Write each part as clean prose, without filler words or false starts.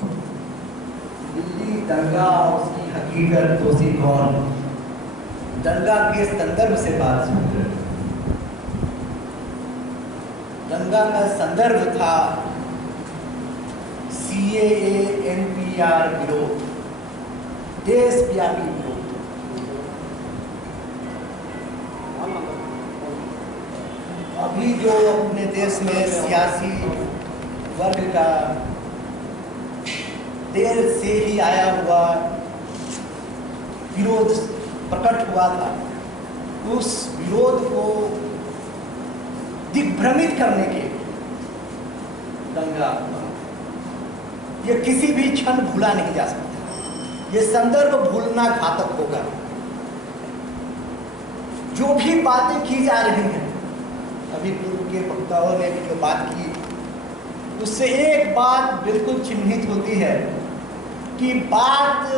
दिल्ली दंगा और उसकी हकीकत, दोषी कौन, दंगा के संदर्भ से बात सुन रहे। दंगा का संदर्भ था CAA NPR विरोध, देशव्यापी विरोध। अभी जो अपने देश में सियासी वर्ग का देर से ही आया हुआ विरोध प्रकट हुआ था, उस विरोध को दिग्भ्रमित करने के दंगा हुआ। ये किसी भी क्षण भूला नहीं जा सकता। ये संदर्भ भूलना घातक होगा। जो भी बातें की जा रही हैं, अभी पूर्व के वक्ताओं ने भी जो बात की, उससे एक बात बिल्कुल चिन्हित होती है कि बात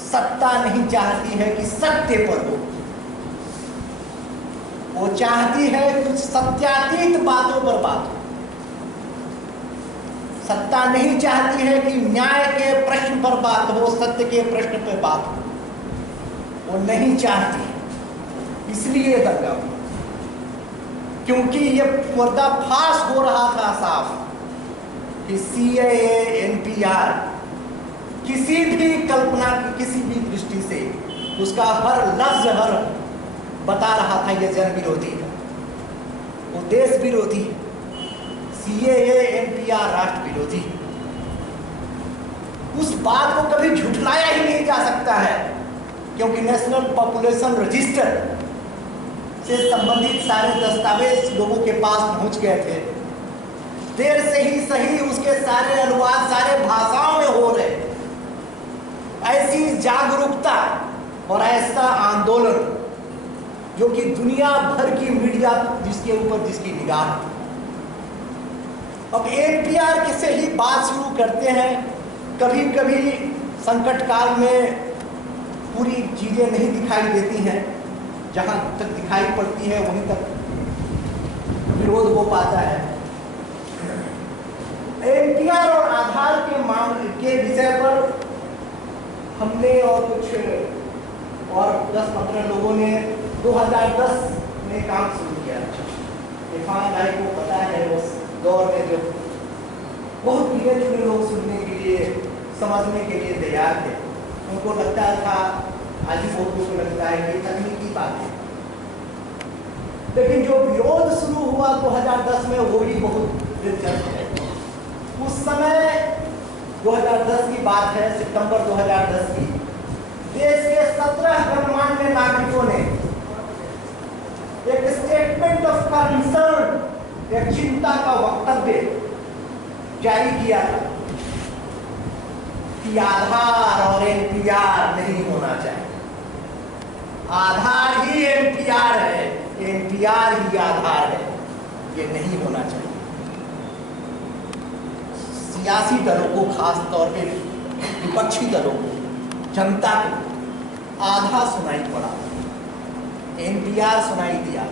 सत्ता नहीं चाहती है कि सत्य पर हो, वो चाहती है कुछ सत्यातीत बातों पर बात हो। सत्ता नहीं चाहती है कि न्याय के प्रश्न पर बात हो, सत्य के प्रश्न पर बात हो, वो नहीं चाहती। इसलिए दंगा हुआ, क्योंकि ये पर्दाफाश हो रहा था साफ कि CAA NPR किसी भी कल्पना की किसी भी दृष्टि से उसका हर लफ्ज हर बता रहा था ये जन विरोधी है, वो देश विरोधी, CAA NPR राष्ट्र विरोधी। उस बात को कभी झुठलाया ही नहीं जा सकता है, क्योंकि नेशनल पॉपुलेशन रजिस्टर से संबंधित सारे दस्तावेज लोगों के पास पहुंच गए थे। देर से ही सही उसके सारे अनुवाद सारे भाषाओं में हो रहे। ऐसी जागरूकता और ऐसा आंदोलन जो कि दुनिया भर की मीडिया जिसके ऊपर जिसकी निगाह। अब NPR से ही बात शुरू करते हैं। कभी कभी संकट काल में पूरी चीजें नहीं दिखाई देती हैं, जहां तक दिखाई पड़ती है वहीं तक विरोध हो पाता है। NPR और आधार के मामले के विषय पर हमने और कुछ और 10-15 लोगों ने 2010 में काम शुरू किया। इरफान भाई को पता है उस दौर में जो बहुत गिने चुने लोग सुनने के लिए, समझने के लिए तैयार थे। उनको लगता था, आज भी बहुत लोगों को लगता है कि तकनीकी बात है, लेकिन जो विरोध शुरू हुआ 2010 में वो भी बहुत दिलचस्प है। उस समय 2010 की बात है, सितंबर 2010 की। देश के 17 गणमान्य नागरिकों ने एक स्टेटमेंट ऑफ कंसर्न, एक चिंता का वक्तव्य जारी किया था कि आधार और NPR नहीं होना चाहिए। आधार ही NPR है, NPR ही आधार है, ये नहीं होना चाहिए। सियासी दलों को, खास तौर पे विपक्षी दलों को, जनता को आधा सुनाई पड़ा, NPR सुनाई दिया।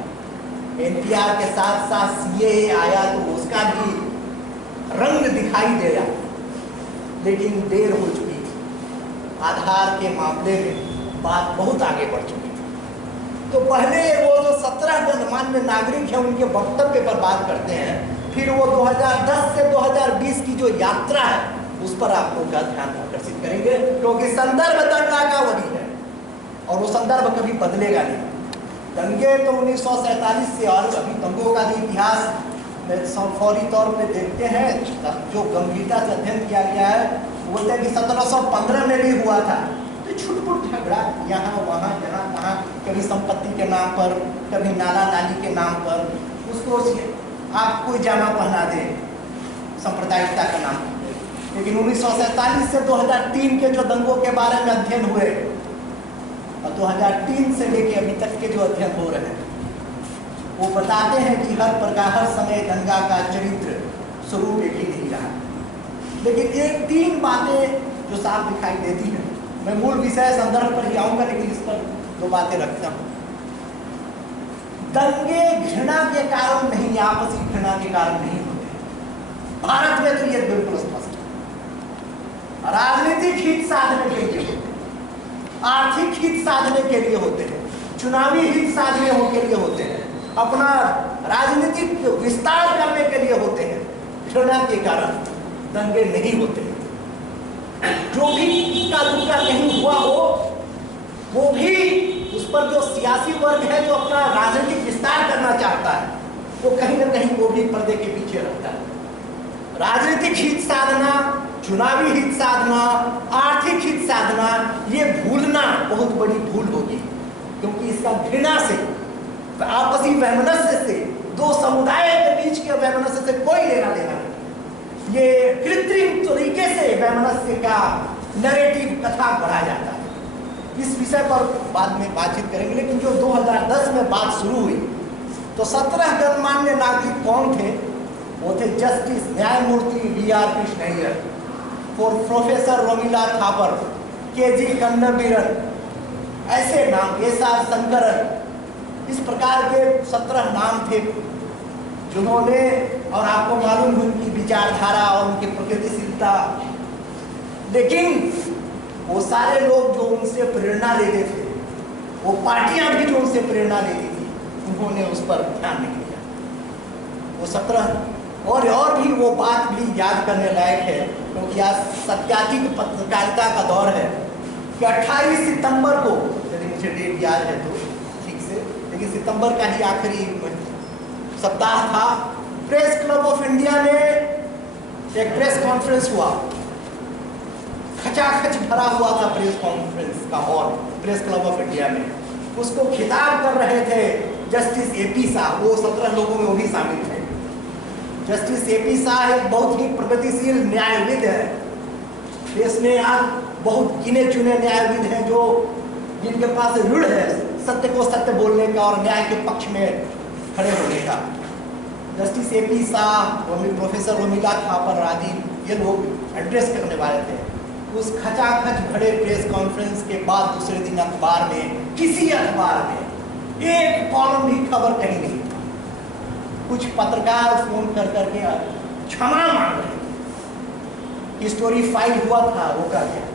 NPR के साथ साथ CAA आया तो उसका भी रंग दिखाई दिया, लेकिन देर हो चुकी थी। आधार के मामले में बात बहुत आगे बढ़ चुकी थी। तो पहले वो जो 17 गणमान्य नागरिक हैं उनके वक्तव्य पर बात करते हैं, फिर वो 2010 से 2020 की जो यात्रा है उस पर आप लोग का ध्यान आकर्षित करेंगे, क्योंकि संदर्भ दंगा का वही है और वो संदर्भ कभी बदलेगा नहीं। दंगे तो 1947 से, और अभी दंगों का भी इतिहास फौरी तौर पे देखते हैं, जो गंभीरता से अध्ययन किया गया है, बोलते हैं कि 1715 में भी हुआ था। तो छुटपुट झगड़ा यहाँ वहाँ जहाँ तहाँ, कभी संपत्ति के नाम पर, कभी नाला नाली के नाम पर, उसको आप कोई जामा पहना दे सांप्रदायिकता का नाम। लेकिन 1947 से 2003 के जो दंगों के बारे में अध्ययन हुए और 2003 से लेके अभी तक के जो अध्ययन हो रहे हैं, वो बताते हैं कि हर प्रकार हर समय दंगा का चरित्र स्वरूप एक ही नहीं रहा। लेकिन ये 3 बातें जो साफ दिखाई देती हैं, मैं मूल विषय संदर्भ पर ही आऊँगा, लेकिन इस पर 2 बातें रखता हूँ। दंगे घृणा के कारण नहीं, आपसी घृणा के कारण नहीं होते। भारत में तो ये बिल्कुल स्पष्ट है। राजनीतिक हित साधने के लिए, आर्थिक हित साधने के लिए होते हैं, चुनावी हित साधने के लिए होते हैं, अपना राजनीतिक विस्तार करने के लिए होते हैं। घृणा के कारण दंगे नहीं होते हैं। जो भी इक्का दुक्का नहीं हुआ हो, वो भी उस पर जो सियासी वर्ग है जो अपना राजनीतिक विस्तार करना चाहता है, वो कहीं ना कहीं वो भी पर्दे के पीछे रहता है। राजनीतिक हित साधना, चुनावी हित साधना, आर्थिक हित साधना, ये भूलना बहुत बड़ी भूल होगी, क्योंकि इसका घृणा से, आपसी वैमनस्य से, दो समुदाय के बीच के वैमनस्य से कोई लेना देना नहीं। ये कृत्रिम तरीके से वैमनस्य का नैरेटिव कथा बढ़ाया जाता है। इस विषय पर बाद में बातचीत करेंगे, लेकिन जो 2010 में बात शुरू हुई तो 17 गणमान्य नागरिक कौन थे? वो थे जस्टिस न्यायमूर्ति VR Krishna Iyer, professor Romila Thapar, KG Kannabiran, ऐसे नाम, SR शंकरन, इस प्रकार के 17 नाम थे जिन्होंने, और आपको मालूम है उनकी विचारधारा और उनकी प्रगतिशीलता, लेकिन वो सारे लोग जो उनसे प्रेरणा लेते थे, वो पार्टियां भी जो उनसे प्रेरणा लेती थी, उन्होंने उस पर ध्यान नहीं दिया। वो 17 और भी वो बात भी याद करने लायक है, क्योंकि आज सत्याधिक पत्रकारिता का दौर है कि 28 सितंबर को, यदि मुझे डेट याद है तो ठीक से, लेकिन सितंबर का ही आखिरी सप्ताह था, प्रेस क्लब ऑफ इंडिया में एक प्रेस कॉन्फ्रेंस हुआ। खचाखच भरा हुआ था प्रेस कॉन्फ्रेंस का hall press club of India में। उसको खिताब कर रहे थे जस्टिस AP शाह, वो 17 लोगों में वो भी शामिल थे। जस्टिस AP शाह एक बहुत ही प्रगतिशील न्यायविद है। देश में आज बहुत गिने चुने न्यायविद हैं जो, जिनके पास ऋण है सत्य को सत्य बोलने का और न्याय के पक्ष में खड़े होने का। Justice AP Shah, professor Romila Thapar आदि ये लोग एड्रेस करने वाले थे। उस खचाखच भरे प्रेस कॉन्फ्रेंस के बाद दूसरे दिन अखबार में, किसी अखबार में एक कॉलम भी खबर कहीं नहीं था। कुछ पत्रकार फोन कर करके क्षमा मांग रहे, स्टोरी फाइल हुआ था, रोका गया।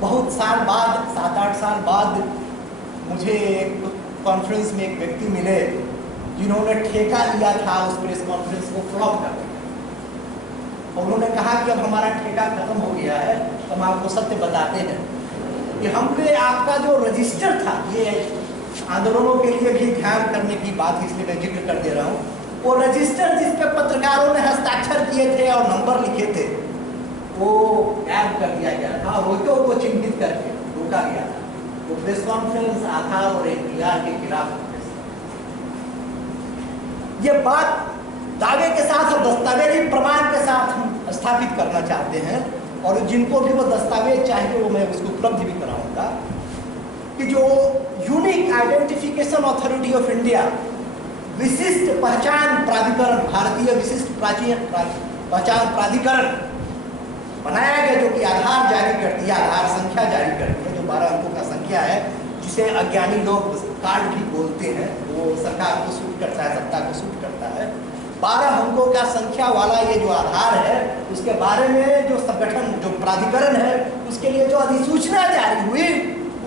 बहुत साल बाद, 7-8 साल बाद मुझे एक कॉन्फ्रेंस में एक व्यक्ति मिले जिन्होंने ठेका लिया था उस प्रेस कॉन्फ्रेंस को फ्लॉप करने। उन्होंने कहा कि अब हमारा ठेका खत्म हो गया है, तो हम आपको सत्य बताते हैं कि हमने आपका जो रजिस्टर था, ये आंदोलनों के लिए भी ध्यान करने की बात, इसलिए मैं जिक्र कर दे रहा हूँ, वो रजिस्टर जिस पे पत्रकारों ने हस्ताक्षर किए थे और नंबर लिखे थे, वो गायब कर दिया गया था, रोको को चिन्हित करके रोका गया था। वो प्रेस कॉन्फ्रेंस आधार और NPR के खिलाफ। ये बात दावे के साथ और दस्तावेजी प्रमाण के साथ हम स्थापित करना चाहते हैं, और जिनको भी वो दस्तावेज चाहिए वो मैं उसको उपलब्ध भी कराऊंगा, कि जो unique identification authority of India, विशिष्ट पहचान प्राधिकरण, भारतीय विशिष्ट पहचान प्राधिकरण बनाया गया, जो कि आधार जारी करती है, आधार संख्या जारी करती है, जो 12 अंकों का संख्या है, जिसे अज्ञानी लोग कार्ड भी बोलते हैं। वो सरकार को सूट करता है, सत्ता को सूट करता है। 12 अंकों का संख्या वाला ये जो आधार है, उसके बारे में जो संगठन, जो प्राधिकरण है, उसके लिए जो अधिसूचना जारी हुई,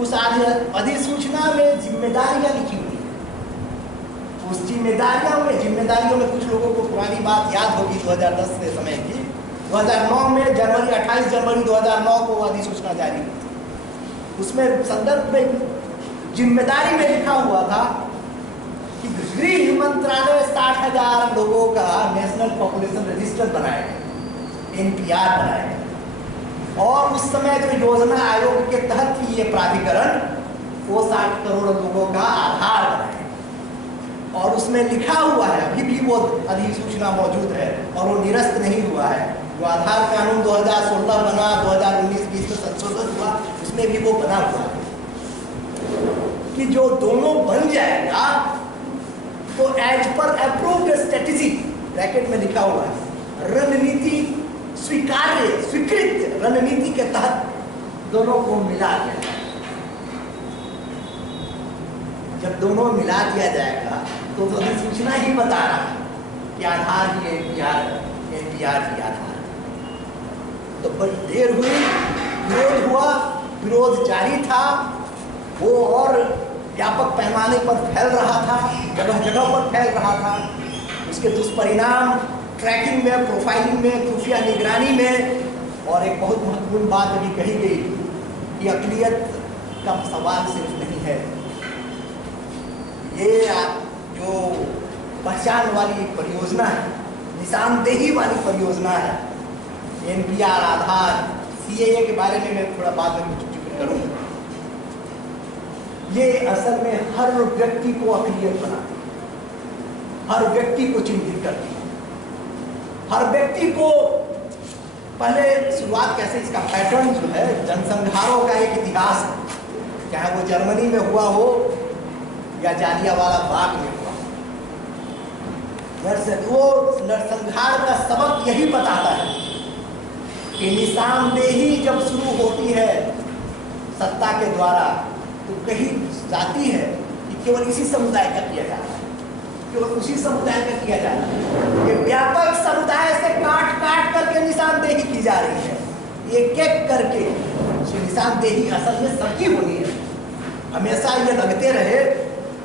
उस अधिसूचना में जिम्मेदारियां लिखी हुई है। उस जिम्मेदारियों में कुछ लोगों को पुरानी बात याद होगी 2010 के समय की। 2009 में 28 जनवरी 2009 को अधिसूचना जारी हुई थी। उसमें संदर्भ में जिम्मेदारी में लिखा हुआ था कि गृह मंत्रालय 60,000 लोगों का नेशनल पॉपुलेशन रजिस्टर बनाएगा, NPR बनाएगा, और उस समय जो योजना आयोग के तहत ही ये प्राधिकरण वो 60 करोड़ लोगों का आधार बनाएगा। और उसमें लिखा हुआ है, अभी भी वो अधिसूचना मौजूद है और वो निरस्त नहीं हुआ है। जो आधार कानून 2016 बना, 2019-20 में संशोधन हुआ, उसमें भी वो बना हुआ है कि जो दोनों बन जाएगा तो as per approved strategy, bracket में लिखा हुआ है, रणनीति स्वीकार्य, स्वीकृत रणनीति के तहत दोनों को मिला दिया जाएगा। जब दोनों मिला दिया जाएगा तो अधिसूचना ही बता रहा है कि आधार ही NPR ही आधार। तो बड़ी देर हुई विरोध हुआ, विरोध जारी था, वो और व्यापक पैमाने पर फैल रहा था, जगह जगह पर फैल रहा था। उसके दुष्परिणाम ट्रैकिंग में, प्रोफाइलिंग में, खुफिया निगरानी में, और एक बहुत महत्वपूर्ण बात अभी कही गई कि अक़लियत का सवाल सिर्फ नहीं है, ये जो पहचान वाली परियोजना है, निशानदेही वाली परियोजना है, NPR, आधार, CAA के बारे में मैं थोड़ा बाद में कुछ जिक्र करूँगा। ये असल में हर व्यक्ति को अक़लियत बनाती है, हर व्यक्ति को चिन्हित करती है, हर व्यक्ति को। पहले शुरुआत कैसे, इसका पैटर्न जो है जनसंहारों का एक इतिहास है, चाहे वो जर्मनी में हुआ हो या जालियांवाला बाग में हुआ। वो नरसंहार का सबक यही बताता है कि निशानदेही जब शुरू होती है सत्ता के द्वारा, तो कहीं जाती है कि केवल इसी समुदाय का किया जा रहा है, केवल उसी समुदाय का किया जा रहा है। ये व्यापक समुदाय से काट काट करके निशानदेही की जा रही है, एक एक करके। निशानदेही असल में सबकी होनी है। हमेशा ये लगते रहे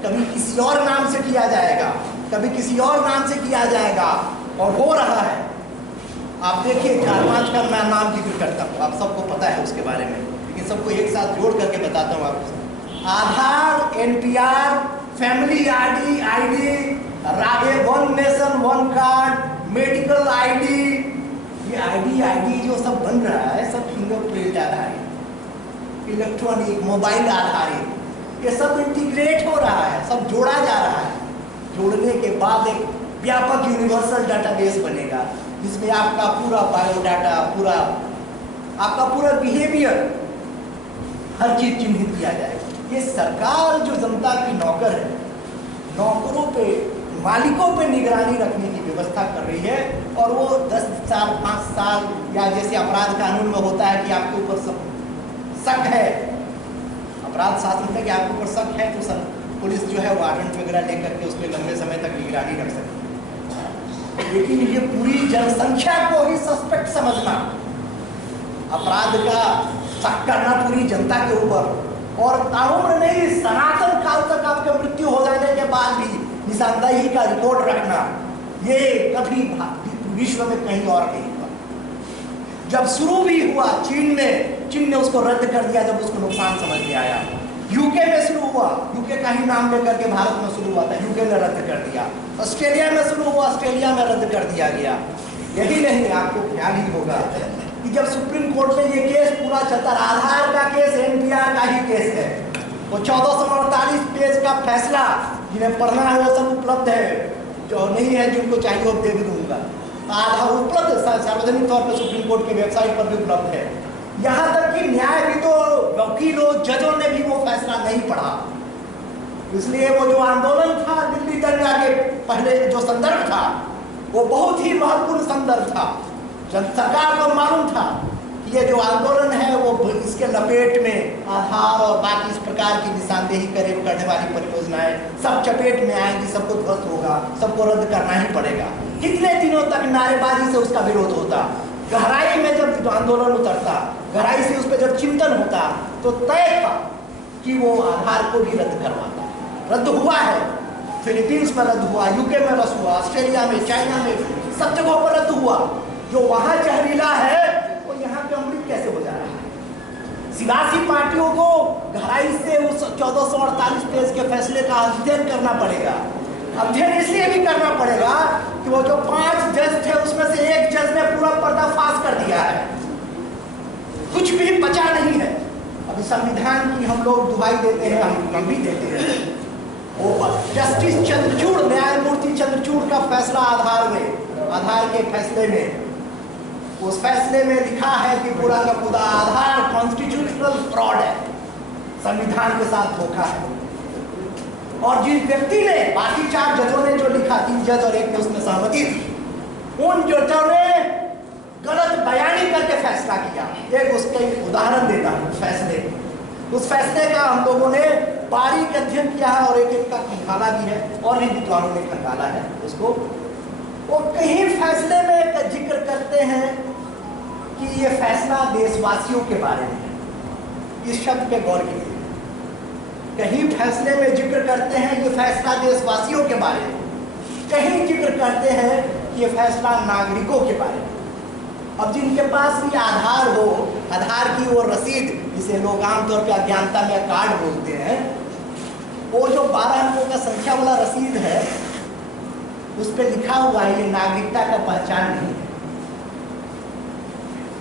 कभी किसी और नाम से किया जाएगा, कभी किसी और नाम से किया जाएगा, और हो रहा है। आप देखिए, 4-5 का मैं नाम जिक्र करता हूँ, आप सबको पता है उसके बारे में, लेकिन सबको एक साथ जोड़ करके बताता हूँ आपको। आधार, NPR, family ID, one nation one card, medical ID, ये ID जो सब बन रहा है, सब फिंगरप्रिंट आधारित, इलेक्ट्रॉनिक, मोबाइल आधारित, ये सब इंटीग्रेट हो रहा है, सब जोड़ा जा रहा है। जोड़ने के बाद एक व्यापक यूनिवर्सल डाटाबेस बनेगा, जिसमें आपका पूरा बायोडाटा, आपका पूरा बिहेवियर, हर चीज चिन्हित किया जाएगा। ये सरकार जो जनता की नौकर है, नौकरों पे, मालिकों पे निगरानी रखने की व्यवस्था कर रही है, और वो 10 साल, 5 साल, या जैसे अपराध कानून में होता है कि आपके ऊपर शक है, अपराध शासन में कि आपके ऊपर शक है, तो पुलिस जो है वारंट वगैरह लेकर के उसमें लंबे समय तक निगरानी रख सकती है। लेकिन ये पूरी जनसंख्या को ही सस्पेक्ट समझना, अपराध का शक करना पूरी जनता के ऊपर, और ताउम्र नहीं, सनातन काल तक आपके मृत्यु हो जाने के बाद भी निशानदेही का रिकॉर्ड रखना, ये कभी विश्व में कहीं और नहीं हुआ। जब शुरू भी हुआ चीन ने उसको रद्द कर दिया जब उसको नुकसान समझ में आया। यूके में शुरू हुआ, यूके का ही नाम लेकर के भारत में शुरू हुआ था, यूके ने रद्द कर दिया। ऑस्ट्रेलिया में शुरू हुआ, ऑस्ट्रेलिया में रद्द कर दिया गया। यही नहीं, आपको ख्याल ही होगा कि जब सुप्रीम कोर्ट में ये केस पूरा चलता, आधार का केस NPR का ही केस है, वो 1448 पेज का फैसला, जिन्हें पढ़ना है वो सब उपलब्ध है, जो नहीं है जिनको चाहिए वो दे भी दूंगा। आधार उपलब्ध सार्वजनिक तौर पर सुप्रीम कोर्ट की वेबसाइट पर भी उपलब्ध है। यहाँ तक कि न्यायविदों, वकीलों, जजों ने भी वो फैसला नहीं पढ़ा। इसलिए वो जो आंदोलन था दिल्ली दंगा के पहले, जो संदर्भ था, वो बहुत ही महत्वपूर्ण संदर्भ था। जब सरकार को मालूम था कि ये जो आंदोलन है वो इसके लपेट में आधार और बाकी इस प्रकार की निशानदेही करने वाली परियोजनाएं सब चपेट में आएंगी, सबको ध्वस्त होगा, सबको रद्द करना ही पड़ेगा। कितने दिनों तक नारेबाजी से उसका विरोध होता, गहराई में जब आंदोलन उतरता, गहराई से उस पर जब चिंतन होता, तो तय था कि वो आधार को भी रद्द करवाता। रद्द हुआ है, फिलीपींस में रद्द हुआ, यूके में रद्द हुआ, ऑस्ट्रेलिया में, चाइना में, सब जगहों पर रद्द हुआ। जो वहां जहरीला है वो यहाँ पे अमृत कैसे हो जा रहा है? सियासी पार्टियों को गहराई से उस 1448 पेज के फैसले का अध्ययन करना पड़ेगा। अध्ययन इसलिए भी करना पड़ेगा कि वो जो 5 जज थे उसमें से एक जज ने पूरा पर्दाफाश कर दिया है, कुछ भी बचा नहीं है। अभी संविधान की हम लोग दुहाई देते हैं, हम भी देते हैं। वो जस्टिस चंद्रचूड़, न्यायमूर्ति चंद्रचूड़ का फैसला आधार के फैसले में, उस फैसले में लिखा है कि पूरा का पूरा आधार कॉन्स्टिट्यूशनल फ्रॉड है, संविधान के साथ धोखा है। और जिस व्यक्ति ने, बाकी 4 जजों ने जो लिखा, 3 जज और एक ने उसमें सहमति थी, उन जजों ने गलत बयानी करके फैसला किया। एक उसके उदाहरण देता हूँ फैसले, उस फैसले का हम लोगों ने बारीक अध्ययन किया है और एक का खंगाला भी है, और भी विद्वानों ने खंगाला है उसको। वो कहीं फैसले में जिक्र करते हैं कि कि ये फैसला देशवासियों के बारे में है। इस शब्द पे गौर कीजिए, कहीं फैसले में जिक्र करते हैं ये फैसला देशवासियों के बारे में, कहीं जिक्र करते हैं ये फैसला नागरिकों के बारे में। अब जिनके पास भी आधार हो, आधार की वो रसीद, जिसे लोग आमतौर पर अज्ञानता में कार्ड बोलते हैं, वो जो 12 अंकों का संख्या वाला रसीद है उस पर लिखा हुआ है ये नागरिकता का पहचान नहीं है।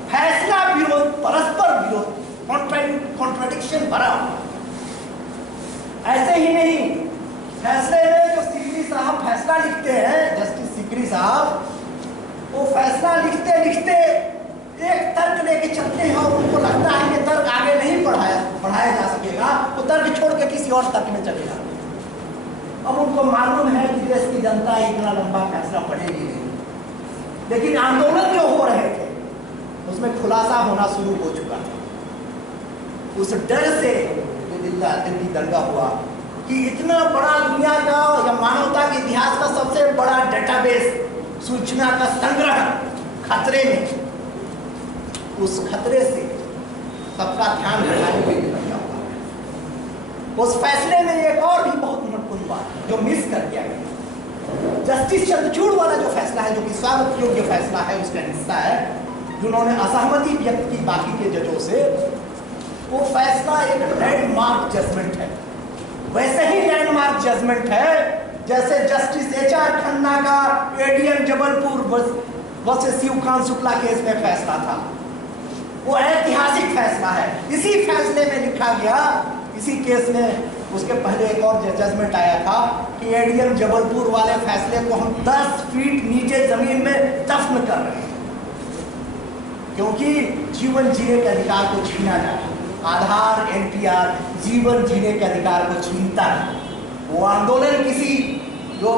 फैसला विरोध, परस्पर विरोध, कॉन्ट्रडिक्शन भरा हुआ। ऐसे ही नहीं, फैसले में जो सीकरी साहब फैसला लिखते हैं, जस्टिस सीकरी साहब, वो फैसला लिखते लिखते एक तर्क लेके चलते हैं और उनको लगता है कि तर्क आगे नहीं बढ़ाया जा सकेगा, वो तर्क छोड़ के किसी और तर्क में चले जाते हैं। अब उनको मालूम है कि देश की जनता इतना लंबा फैसला पढ़ेगी नहीं, लेकिन आंदोलन जो हो रहे थे उसमें खुलासा होना शुरू हो चुका था। उस डर से दिल्ली दंगा हुआ कि इतना बड़ा दुनिया का या मानवता के इतिहास का सबसे बड़ा डेटाबेस, सूचना का संग्रह खतरे में। उस खतरे से सबका ध्यान हटाने के लिए दंगा हुआ। उस फैसले में एक और भी बहुत महत्वपूर्ण बात जो मिस कर दिया गया, जस्टिस चंद्रचूड़ वाला जो फैसला है, जो कि स्वागत योग्य फैसला है, उसका हिस्सा है, जिन्होंने असहमति व्यक्त की बाकी के जजों से, वो फैसला एक लैंडमार्क जजमेंट है। वैसे ही लैंडमार्क जजमेंट है जैसे जस्टिस HR खन्ना का ADM Jabalpur versus Shivkant Shukla case में फैसला था। वो ऐतिहासिक फैसला है। इसी फैसले में लिखा गया, इसी केस में उसके पहले एक और जजमेंट आया था कि ADM जबलपुर वाले फैसले को हम 10 फीट नीचे जमीन में दफन कर रहे हैं, क्योंकि जीवन जीने के अधिकार को छीना जा रहा है। आधार NPR जीवन जीने के अधिकार को छीनता है। वो आंदोलन किसी जो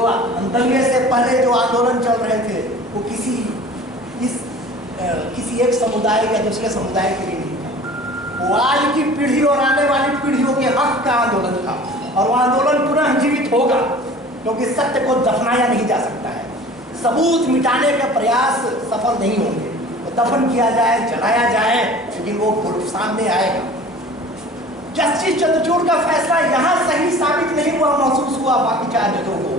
दंगे से पहले जो आंदोलन चल रहे थे वो किसी एक समुदाय या दूसरे समुदाय के लिए नहीं था। वो आज की पीढ़ी और आने वाली पीढ़ियों के हक का आंदोलन था, और वो आंदोलन पुनः जीवित होगा, क्योंकि सत्य को दफनाया नहीं जा सकता है। सबूत मिटाने का प्रयास सफल नहीं होंगे। दफन किया जाए, जलाया जाए, लेकिन वो सामने आएगा। जस्टिस चंद्रचूड़ का फैसला यहाँ सही साबित नहीं हुआ, महसूस हुआ बाकी 4 जजों को।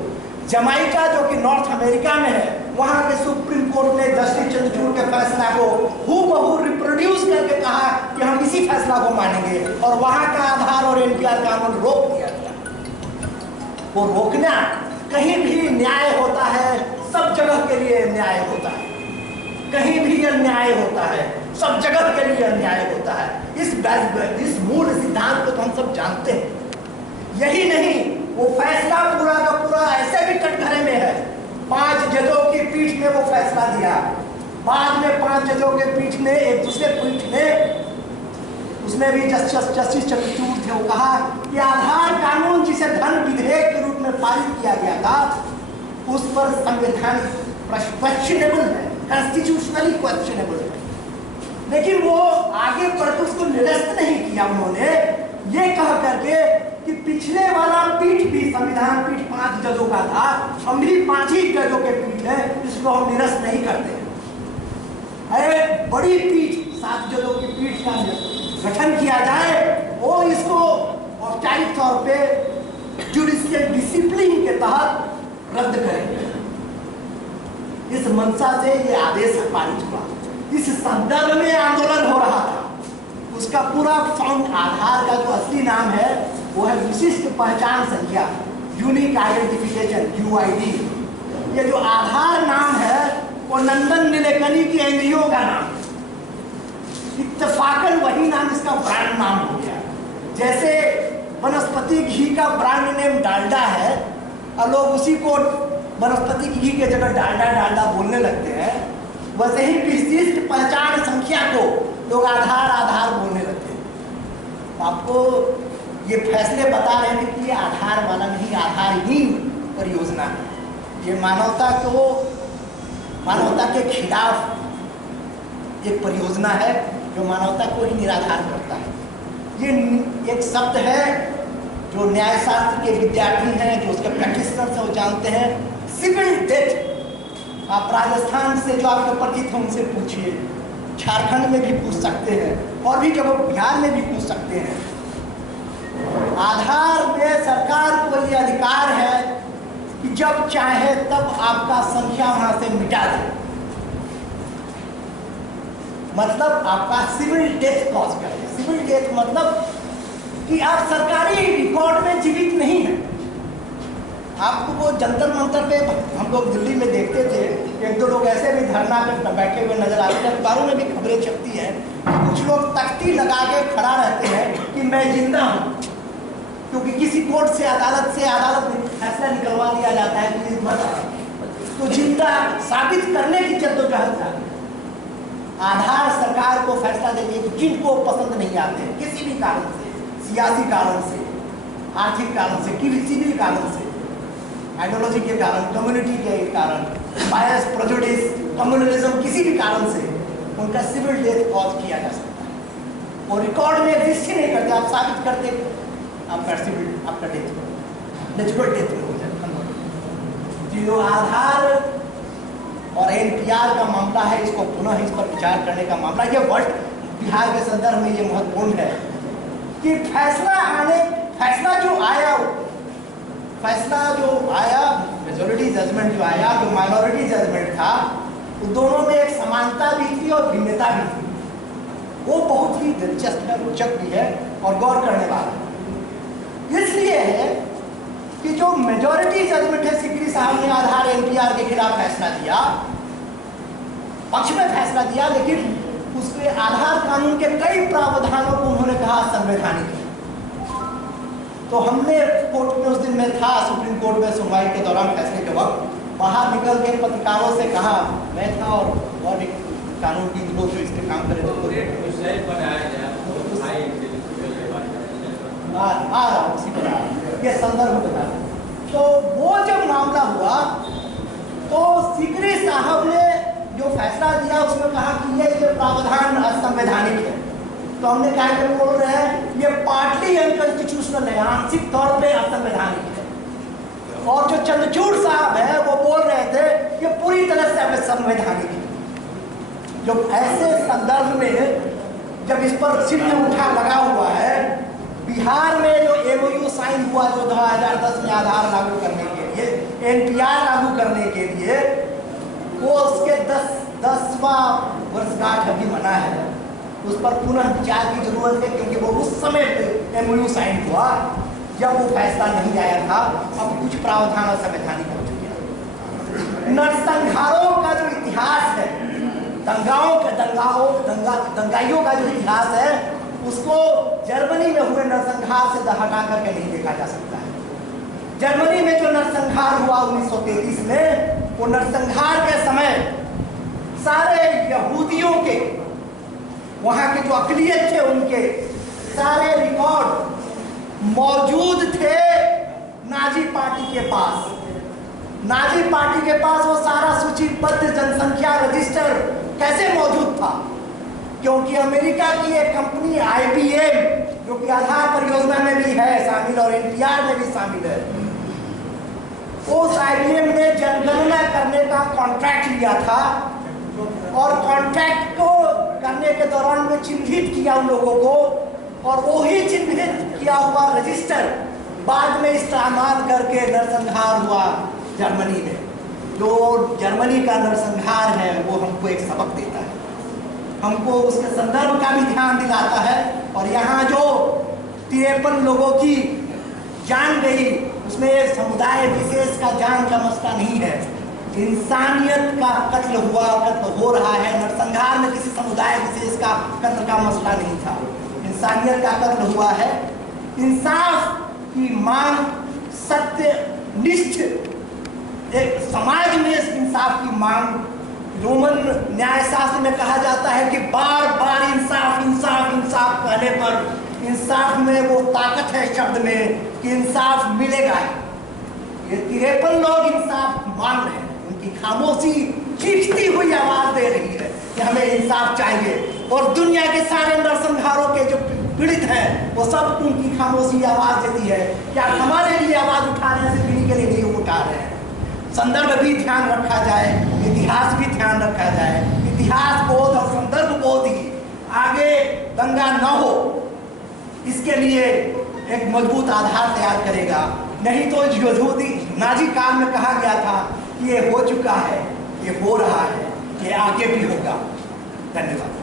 जमाइका जो कि नॉर्थ अमेरिका में है, वहाँ के सुप्रीम कोर्ट ने जस्टिस चंद्रचूड़ के फैसला को हूबहू रिप्रोड्यूस करके कहा कि हम इसी फैसला को मानेंगे, और वहाँ का आधार और NPR कानून रोक दिया गया। वो रोकना, कहीं भी न्याय होता है, सब जगह के लिए न्याय होता है, कहीं भी अन्याय होता है, सब जगह के लिए अन्याय होता है। इस मूल सिद्धांत को तो हम सब जानते हैं। यही नहीं, वो फैसला पूरा का पूरा ऐसे भी कटघरे में है। 5 जजों की पीठ ने वो फैसला दिया। बाद में 5 जजों के पीठ ने, एक दूसरे पीठ ने, उसमें भी जस्टिस चंद्रचूड़ थे, वो कहा कि आधार कानून जिसे धन विधेयक के रूप में पारित किया गया था, उस पर संवैधानिक क्वेश्चनेबल है, कॉन्स्टिट्यूशनली क्वेश्चनेबल है। लेकिन वो आगे बढ़कर उसको निरस्त नहीं किया। उन्होंने ये कह करके कि पिछले वाला पीठ भी, संविधान पीठ 5 जजों का था, हम भी 5 ही जजों के पीठ है, इसको हम निरस्त नहीं करते। अरे बड़ी पीठ 7 जजों की पीठ का गठन किया जाए, वो इसको औपचारिक तौर पे जुडिशियल डिसिप्लिन के तहत रद्द करेंगे। इस मंशा से ये आदेश पारित हुआ। इस संदर्भ में आंदोलन हो रहा था। उसका पूरा फाउंड, आधार का जो असली नाम है वो है विशिष्ट पहचान संख्या, यूनिक आइडेंटिफिकेशन, UID। ये जो आधार नाम है वो नंदन नीलेकनी की NGO का नाम है। इत्तेफाकन वही नाम इसका ब्रांड नाम हो गया। जैसे वनस्पति घी का ब्रांड नेम डालडा है, और लोग उसी को वनस्पति घी के जगह डालडा बोलने लगते हैं, वैसे ही विशिष्ट पहचान संख्या को लोग आधार बोलने लगते हैं। आपको ये फैसले बता रहे हैं कि ये आधार वाला नहीं, आधारहीन परियोजना है। ये मानवता के खिलाफ एक परियोजना है जो मानवता को ही निराधार करता है। ये एक शब्द है जो न्यायशास्त्र के विद्यार्थी हैं, जो उसके प्रैक्टिशनर्स हैं, वो जानते हैं। सिविल डेथ, आप राजस्थान से जो आपके परिचित हैं उनसे पूछिए, झारखंड में भी पूछ सकते हैं और भी जगह बिहार में भी पूछ सकते हैं। आधार में सरकार को ये अधिकार है कि जब चाहे तब आपका संख्या वहां से मिटा दे, मतलब आपका सिविल डेथ कॉज करे। सिविल डेथ मतलब कि आप सरकारी रिकॉर्ड में जीवित नहीं हैं। आपको वो जंतर मंतर पे हम लोग दिल्ली में देखते थे, एक दो लोग ऐसे भी धरना पे बैठे हुए नजर आते हैं, अखबारों में भी खबरें छपती हैं। कुछ लोग तख्ती लगा के खड़ा रहते हैं कि मैं जिंदा हूँ, क्योंकि किसी कोर्ट से अदालत में फैसला निकलवा दिया जाता है कि मत, तो जिंदा साबित करने की जद्दोजहद है। आधार सरकार को फैसला देंगे कि जिनको पसंद नहीं आते हैं किसी भी कारण से, सियासी कारण से, आर्थिक कारण से, किसी भी कारण से, आइडियोलॉजी के कारण, कम्युनिटी के कारण, बायस, प्रेजुडिस, कम्युनलिज्म, किसी भी कारण से उनका सिविल डेथ कॉज किया जा सकता है। वो रिकॉर्ड में एग्जिस्ट ही नहीं करते, आप साबित करते आपका नेचुरल डेथ में हो जाए। जो आधार और एनपीआर का मामला है, इसको पुनः इस पर विचार करने का मामला, ये वर्ष बिहार के संदर्भ में ये महत्वपूर्ण है कि फैसला जो आया, मेजॉरिटी जजमेंट जो आया, जो माइनॉरिटी जजमेंट था, वो दोनों में एक समानता भी थी और भिन्नता भी थी। वो बहुत ही दिलचस्प है, रोचक भी है और गौर करने वाला है। इसलिए है कि जो मेजॉरिटी जजमेंट है, सिकरी साहब ने आधार एनपीआर के खिलाफ फैसला दिया, पक्ष में फैसला दिया, लेकिन उसके आधार कानून के कई प्रावधानों को उन्होंने कहा संवैधानिक है। तो हमने कोर्ट में उस दिन में था, सुप्रीम कोर्ट में सुनवाई के दौरान फैसले के वक्त बाहर निकल के पत्रकारों से कहा, मैं था और एक कानून की लोग जो इसके काम करे थे, ये संदर्भ बता। तो वो जब मामला हुआ तो सिकरी साहब ने जो फैसला दिया उसमें कहा कि ये प्रावधान असंवैधानिक है। तो हमने कहा कि बोल रहे हैं ये पार्टली अनकॉन्स्टिट्यूशनल है, आंशिक तौर पे असंवैधानिक है। और जो चंद्रचूड़ साहब है वो बोल रहे थे ये पूरी तरह से संवैधानिक है। जब ऐसे संदर्भ में जब इस पर सिर में उठा लगा हुआ है, बिहार में जो एमओयू साइन हुआ जो 2010 में आधार लागू करने के लिए, एनपीआर लागू करने के लिए, वो उसके 10वां वर्षगांठ अभी मना है। उस पर पुनः विचार की जरूरत है, क्योंकि वो उस समय एमओयू साइन हुआ जब वो फैसला नहीं आया था। अब कुछ प्रावधान असंवैधानिक हो चुके हैं। नरसंहारों का जो इतिहास है, दंगाइयों का जो इतिहास है, उसको जर्मनी में हुए नरसंहार से हटा करके नहीं देखा जा सकता है। जर्मनी में जो नरसंहार हुआ 1933 में, वो नरसंहार के समय सारे यहूदियों के, वहाँ के जो अक़लियत थे उनके सारे रिकॉर्ड मौजूद थे नाजी पार्टी के पास। नाजी पार्टी के पास वो सारा सूचीबद्ध जनसंख्या रजिस्टर कैसे मौजूद था? क्योंकि अमेरिका की एक कंपनी IBM, जो कि आधार परियोजना में भी है शामिल और एनपीआर में भी शामिल है, उस IBM ने जनगणना करने का कॉन्ट्रैक्ट लिया था और कॉन्ट्रैक्ट को करने के दौरान में चिन्हित किया उन लोगों को, और वही चिन्हित किया हुआ रजिस्टर बाद में इस्तेमाल करके नरसंहार हुआ जर्मनी में। जो जर्मनी का नरसंहार है वो हमको एक सबक देता है, हमको उसके संदर्भ का भी ध्यान दिलाता है। और यहाँ जो 53 लोगों की जान गई, उसमें एक समुदाय विशेष का जान का मसला नहीं है, इंसानियत का कत्ल हो रहा है। नरसंहार में किसी समुदाय विशेष का कत्ल का मसला नहीं था, इंसानियत का कत्ल हुआ है। इंसाफ की मांग, सत्यनिष्ठ एक समाज में इंसाफ की मांग, रोमन न्यायशास्त्र में कहा जाता है कि बार बार इंसाफ इंसाफ इंसाफ कहने पर इंसाफ में वो ताकत है शब्द में कि इंसाफ मिलेगा। ये 53 लोग इंसाफ मांग रहे हैं, उनकी खामोशी चीखती हुई आवाज दे रही है कि हमें इंसाफ चाहिए। और दुनिया के सारे नरसंहारों के जो पीड़ित हैं वो सब उनकी खामोशी आवाज देती है कि आप हमारे लिए आवाज उठा रहे हैं, सिर्फ इन्हीं के लिए नहीं उठा रहे हैं। संदर्भ भी ध्यान रखा जाए, इतिहास भी ध्यान रखा जाए। इतिहास बोध और संदर्भ बोध ही आगे दंगा न हो इसके लिए एक मजबूत आधार तैयार करेगा। नहीं तो यहूदी नाजी काल में कहा गया था कि ये हो चुका है, ये हो रहा है, ये आगे भी होगा। धन्यवाद।